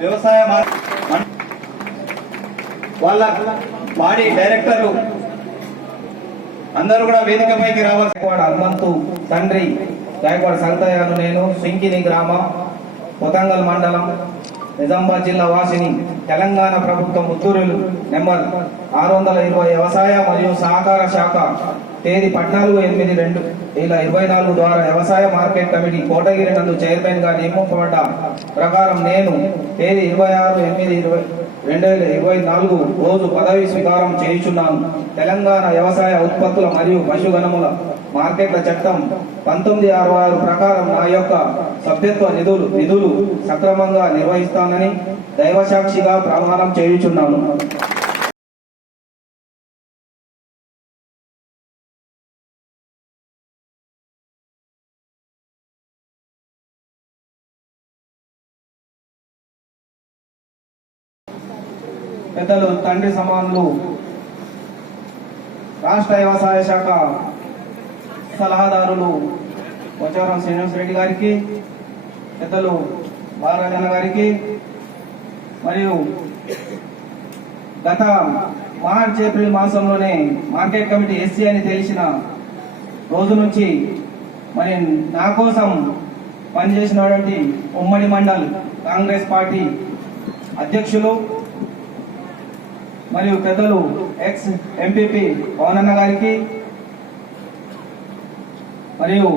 వ్యవసాయ వాళ్ళ బాడీ డైరెక్టర్లు అందరూ కూడా వేదికపైకి రావాల్సి గాయకవాడ హనుమంతు తండ్రి. గాయకవాడ సంతయ్యను నేను సింకిని గ్రామ పొతంగల్ మండలం. నిజామాబాద్ జిల్లా వాసిని తెలంగాణ ప్రభుత్వం ఉత్తూరులు నెంబర్ ఆరు వందల ఇరవై వ్యవసాయ మరియు సహకార శాఖ తేదీ పద్నాలుగు ఎనిమిది రెండు వేల ఇరవై నాలుగు ద్వారా వ్యవసాయ మార్కెట్ కమిటీ కోటగిరి నందు చైర్మన్గా నియమింపబడ్డ ప్రకారం నేను తేదీ ఇరవై ఆరు ఎనిమిది ఇరవై రెండు వేల ఇరవై నాలుగు రోజు పదవి స్వీకారం చేయుచున్నాను. తెలంగాణ వ్యవసాయ ఉత్పత్తుల మరియు పశుగణముల మార్కెట్ల చట్టం పంతొమ్మిది అరవై ఆరు ప్రకారం నా యొక్క సభ్యత్వ నిధులు నిధులు సక్రమంగా నిర్వహిస్తానని దైవసాక్షిగా ప్రమాణం చేయుచున్నాను. పెద్దలు తండ్రి సమానులు రాష్ట్ర వ్యవసాయ శాఖ సలహాదారులు పోచారం శ్రీనివాస్ రెడ్డి గారికి పెద్దలు బాలరాజన్న గారికి మరియు గత మార్చ్ ఏప్రిల్ మాసంలోనే మార్కెట్ కమిటీ ఎస్సీ అని తెలిసిన రోజు నుంచి మరి నా కోసం పనిచేసినటువంటి ఉమ్మడి మండల్ కాంగ్రెస్ పార్టీ అధ్యక్షులు మరియు పెద్దలు ఎక్స్ ఎంపీపీ పవనన్న గారికి మరియు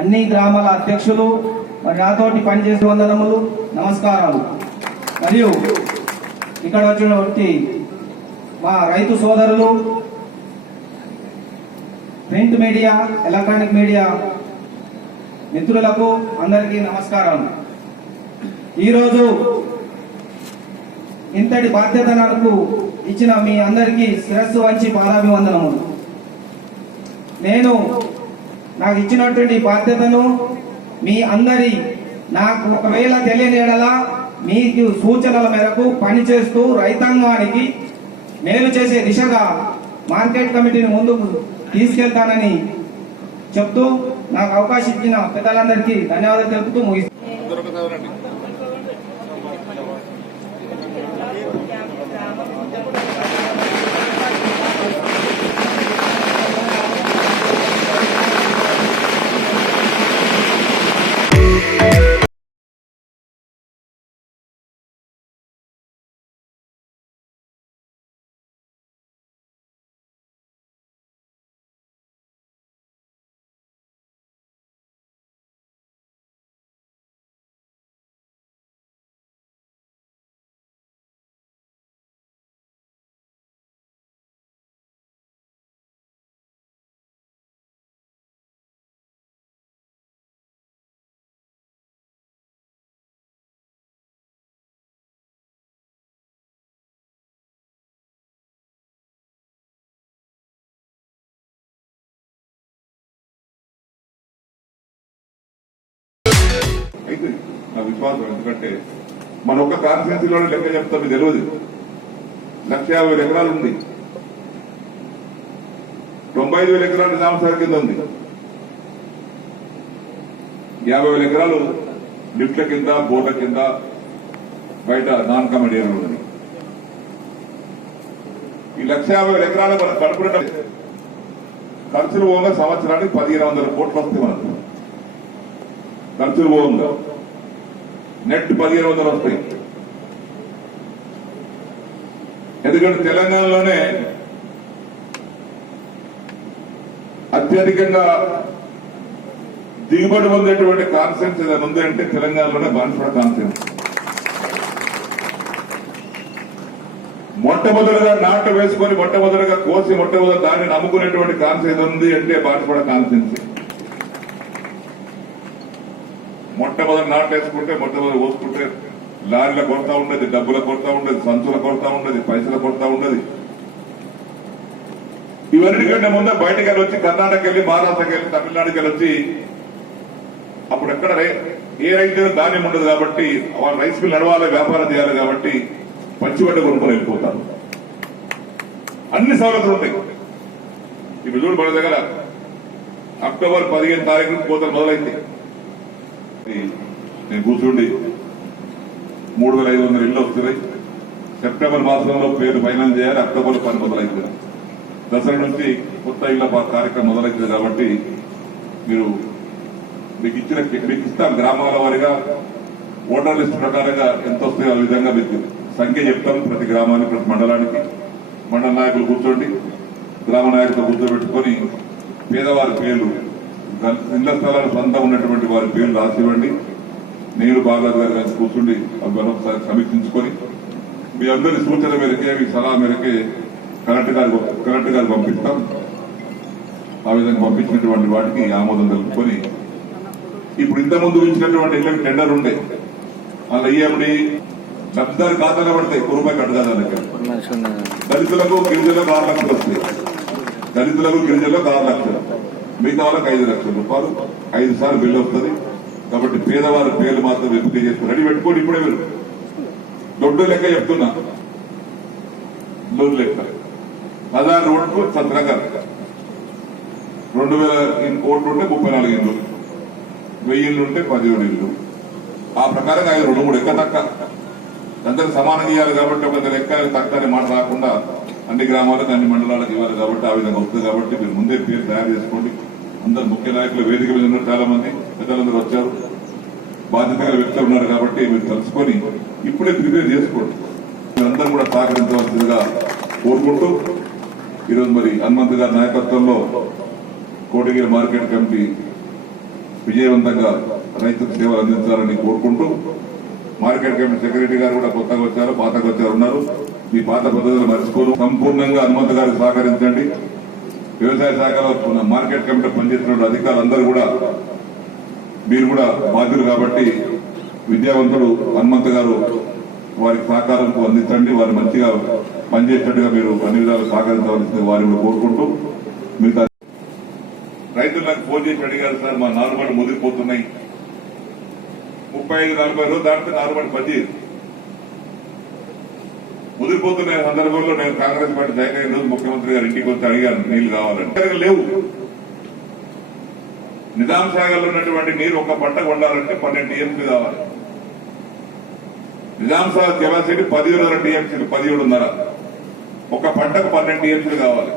అన్ని గ్రామాల అధ్యక్షులు మరి నాతోటి పనిచేసే వందనములు నమస్కారాలు. మరియు ఇక్కడ వచ్చినటువంటి మా రైతు సోదరులు ప్రింట్ మీడియా ఎలక్ట్రానిక్ మీడియా మిత్రులకు అందరికీ నమస్కారాలు. ఈరోజు ఇంతటి బాధ్యత నాకు ఇచ్చిన మీ అందరికీ శిరస్సు వంచి పాదాభివందనములు. నేను నాకు ఇచ్చినటువంటి బాధ్యతను మీ అందరి నాకు ఒకవేళ తెలియని ఎడలా మీకు సూచనల మేరకు పనిచేస్తూ రైతాంగానికి మేలు చేసే దిశగా మార్కెట్ కమిటీని ముందుకు తీసుకెళ్తానని చెప్తూ నాకు అవకాశం ఇచ్చిన పెద్దలందరికీ ధన్యవాదాలు తెలుపుతూ ముగిస్తాను అయితే నా విశ్వాసం ఎందుకంటే మన ఒక కాన్స్టిట్యూన్సీలోనే లెక్క చెప్తాం మీకు తెలియదు లక్ష యాభై వేల ఎకరాలు ఉంది. తొంభై ఐదు వేల ఎకరాలు నిజాం సార్ కింద ఉంది. యాభై వేల ఎకరాలు లిఫ్ట్ల కింద బోర్ల కింద బయట నాన్ కమెడియన్ ఉన్నది ఈ లక్ష యాభై వేల ఎకరాలు మనం కడుపున ఖర్చులు పోగా సంవత్సరానికి పదిహేను వందల కోట్లు వస్తాయి మనకు. ఖర్చులు పోగా నెట్ పదిహేను వందలు వస్తాయి. ఎందుకంటే తెలంగాణలోనే అత్యధికంగా దిగుబడి పొందేటువంటి కాన్సెన్స్ ఏదైనా ఉంది అంటే తెలంగాణలోనే బాన్స్పడ కాన్సెన్స్. మొట్టమొదటిగా నాటు వేసుకొని మొట్టమొదటిగా కోసి మొట్టమొదటి దాన్ని నమ్ముకునేటువంటి కాన్సెన్స్ ఉంది అంటే బాన్స్పడ కాన్సెన్స్. మొట్టమొదటి నాటు వేసుకుంటే మొట్టమొదటి ఓసుకుంటే లారీల కొరత ఉండదు డబ్బుల కొడతా ఉండదు సంచుల కొడతా ఉండదు పైసల కొడతా ఉండదు. ఇవన్నిటికంటే ముందే బయటకు వెళ్ళి వచ్చి కర్ణాటక వెళ్ళి మహారాష్ట్రకి వెళ్ళి తమిళనాడుకి వెళ్ళి వచ్చి అప్పుడు ఎక్కడ ఏ రైతు ధాన్యం ఉండదు కాబట్టి వాళ్ళ రైస్ మిల్ నడవాలి వ్యాపారం చేయాలి కాబట్టి పచ్చిబడ్డ కొనుక్కొని వెళ్ళిపోతారు. అన్ని సౌలతులు ఉంటాయి. ఇప్పుడు చూడు మన దగ్గర అక్టోబర్ పదిహేను తారీఖు కోతలు మొదలైంది. నేను కూర్చుండి మూడు వేల ఐదు వందల ఇళ్ళు వస్తున్నాయి. సెప్టెంబర్ మాసంలో పేరు ఫైనల్ చేయాలి అక్టోబర్ పని మొదలైంది. దసరా నుంచి కొత్త ఇళ్ళ కార్యక్రమం మొదలైంది కాబట్టి మీరు మీకు ఇచ్చిన మీకు ఇస్తాం గ్రామాల వారిగా ఓటర్ లిస్ట్ ప్రకారంగా ఎంత వస్తాయో ఆ విధంగా మీకు సంఖ్య చెప్తాం ప్రతి గ్రామానికి ప్రతి మండలానికి. మండల నాయకులు కూర్చోండి. గ్రామ నాయకులు కూర్చోబెట్టుకొని పేదవారి పేర్లు ఇళ్ళ స్థలాలు సొంతం ఉన్నటువంటి వారి పేర్లు రాసివ్వండి. నేను బాగా గారు కలిసి కూర్చుండి అవి ఒకసారి సమీక్షించుకొని మీ అందరి సూచన మేరకే మీ సలహా మేరకే కలెక్టర్ గారు కలెక్టర్ గారు పంపిస్తాం. ఆ విధంగా పంపించినటువంటి వాటికి ఆమోదం తెలుపుకొని ఇప్పుడు ఇంత ముందు ఇచ్చినటువంటి ఇళ్ళకి టెండర్ ఉండే. అలా ఈఎండి లబ్ధిదారు ఖాతాలో పడతాయి ఒక్క రూపాయి కట్టదాదానికి దళితులకు గిరిజనులకు ఆరు లక్షలు వస్తాయి. దళితులకు గిరిజనులకు ఆరు లక్షలు. మిగతా వాళ్ళకి ఐదు లక్షల రూపాయలు ఐదు సార్లు బిల్లు వస్తుంది. కాబట్టి పేదవారి పేర్లు మాత్రం ఎంపిక చేస్తారు రెడీ పెట్టుకోండి ఇప్పుడే మీరు. దొడ్డు లెక్క చెప్తున్నా. దొడ్డు లెక్క. పదహారు రోడ్లు సత్రగా రెండు వేల కోట్లు ఉంటే ముప్పై నాలుగు ఇల్లు. వెయ్యి ఇల్లు ఉంటే పదిహేడు ఇల్లు. ఆ ప్రకారంగా ఐదు రెండు మూడు ఎక్క తక్క. అందరికి సమానంగా ఇవ్వాలి కాబట్టి ఒక లెక్క తక్క అనే మాట రాకుండా అన్ని గ్రామాలకు అన్ని మండలాలకు ఇవ్వాలి కాబట్టి ఆ విధంగా వస్తుంది కాబట్టి మీరు ముందే పేరు తయారు చేసుకోండి. అందరు ముఖ్య నాయకులు వేదిక మీద ఉన్నారు చాలా మంది పెద్దలందరూ వచ్చారు. బాధ్యతగా వ్యక్తులు ఉన్నారు కాబట్టి మీరు తెలుసుకొని ఇప్పుడే ప్రిపేర్ చేసుకోండి. మీరందరూ కూడా సహకరించవలసిందిగా కోరుకుంటూ ఈరోజు మరి హనుమంత్ గారి నాయకత్వంలో కోటగిరి మార్కెట్ కమిటీ విజయవంతంగా రైతులకు సేవలు అందించాలని కోరుకుంటూ మార్కెట్ కమిటీ సెక్రటరీ గారు కూడా కొత్తగా వచ్చారు పాతగా వచ్చారు ఉన్నారు. మీ పాత పద్ధతులు మర్చిపోను. సంపూర్ణంగా హనుమంత్ గారికి సహకరించండి. వ్యవసాయ శాఖలో ఉన్న మార్కెట్ కమిటీ పనిచేస్తున్న అధికారులందరూ కూడా మీరు కూడా బాధ్యులు కాబట్టి విద్యావంతుడు హనుమంత్ గారు వారికి సహకారం అందించండి. వారు మంచిగా పనిచేసేట్టుగా మీరు అన్ని విధాలు సహకరించవలసింది వారిని కూడా కోరుకుంటూ మిగతా రైతులు నాకు ఫోన్ చేసి అడిగారు సార్ మా నాలుగు ముదిరిపోతున్నాయి. ముప్పై ఐదు నలభై రోజులు దాటితే నాలుగు పనిచేయదు. ముదిరిపోతున్న సందర్భంలో నేను కాంగ్రెస్ పార్టీ జాయిన్ అయిన రోజు ముఖ్యమంత్రి గారు ఇంటికి వచ్చి అడిగాను. నీళ్ళు కావాలని. లేవు. నిజాం సాగర్లో ఉన్నటువంటి నీరు ఒక పంట కొండాలంటే పన్నెండు టీఎంసీ కావాలి. నిజాం సాగర్ కెపాసిటీ పదిహేడున్నర టీఎంసీలు పదిహేడున్నర. ఒక పంటకు పన్నెండు టీఎంసీలు కావాలి.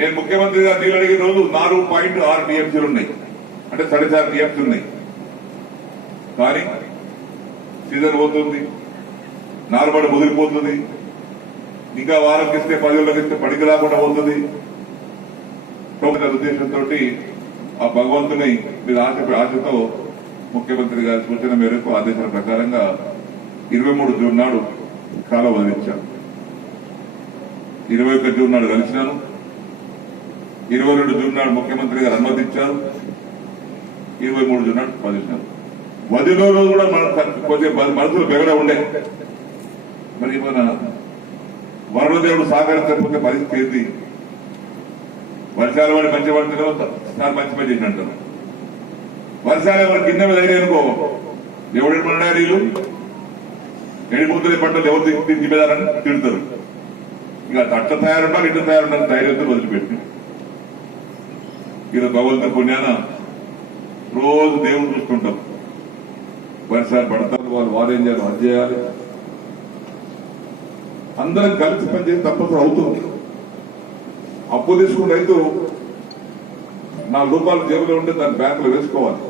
నేను ముఖ్యమంత్రి గారు నీళ్ళు అడిగిన రోజు నాలుగు పాయింట్ ఆరు టీఎంసీలు ఉన్నాయి. అంటే సాడే చారు టీఎంసీ ఉన్నాయి. కానీ సీజన్ పోతుంది. నాలుబడి ముదిరిపోతుంది. ఇంకా వారం ఇస్తే పది రోజులకు ఇస్తే పడికి రాకుండా పోతుంది. ఉద్దేశంతో ఆ భగవంతుని మీద ఆశ ఆశతో ముఖ్యమంత్రి గారి సూచన మేరకు ఆదేశాల ప్రకారంగా ఇరవై మూడు జూన్ నాడు కాలం వదిలించాను. ఇరవై ఒక్క జూన్ నాడు కలిసినాను. ఇరవై రెండు జూన్ నాడు ముఖ్యమంత్రి గారు అనుమతించారు ఇరవై మూడు జూన్ నాడు వదిలినారు వదిలో రోజు కూడా మన కొంచెం మనసులు బెగడ ఉండే. మరి మన వరుణదేవుడు సహకరించకపోతే పరిస్థితి ఏంది వర్షాలు వాడి మంచి పడుతున్నావు సార్ మంచి పని చేసి అంటారు వర్షాలు ఎవరు కింద మీద అయినాయి అనుకో. ఎవడు పడినా నీళ్ళు? ఎండిపోతున్న పంటలు ఎవరు ది- తిడతారు. ఇక అట్ట తయారుండాలి ఇట్లా తయారుండాలి ధైర్యంతో వదిలిపెట్టి ఇక భగవంతుని పుణ్యాన రోజు దేవుడు చూసుకుంటాం వర్షాలు పడతారు వాళ్ళు వారేం చేయాలి అది చేయాలి. అందరం కలిసి పనిచేసి తప్పకుండా అవుతుంది. అప్పు తీసుకున్న రైతు నాలుగు రూపాయలు జేబులో ఉంటే దాన్ని బ్యాంకులో వేసుకోవాలి.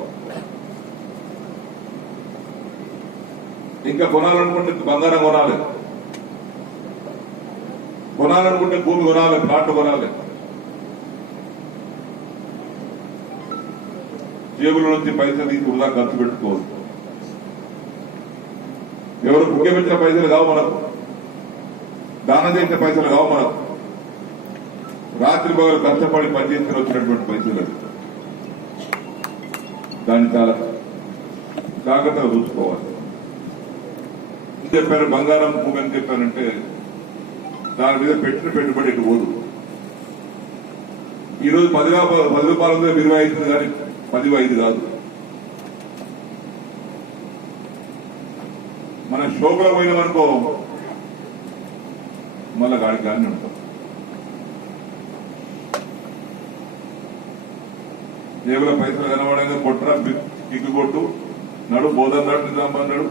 ఇంకా కొనాలనుకుంటే బంగారం కొనాలి. కొనాలనుకుంటే భూమి కొనాలి ప్లాట్ కొనాలి. జేబుల నుంచి పైసలు తీసి వృధా ఖర్చు పెట్టుకోవద్దు ఎవరు ముఖ్యమించిన పైసలు కావు మనకు. దానం చేసిన పైసలు కావు మనకు రాత్రి పగలు కష్టపడి పనిచేసుకుని వచ్చినటువంటి పైసలు దాన్ని చాలా జాగ్రత్తగా చూసుకోవాలి. ఏం చెప్పారు? బంగారం భూమి అని చెప్పారంటే దాని మీద పెట్టిన పెట్టుబడి ఇటు పోదు. ఈ రోజు పది పది రూపాయల మీద ఇరవై ఐదు కానీ పది ఐదు కాదు. మన షోకులో పోయినామనుకో మళ్ళా గాడికి కానీ ఉంటాం జేబులో పైసలు కనబడంగా కొట్టరా కిక్కు కొట్టు. నడు బోధన్ నాడు నిజామాబాద్ నాడు.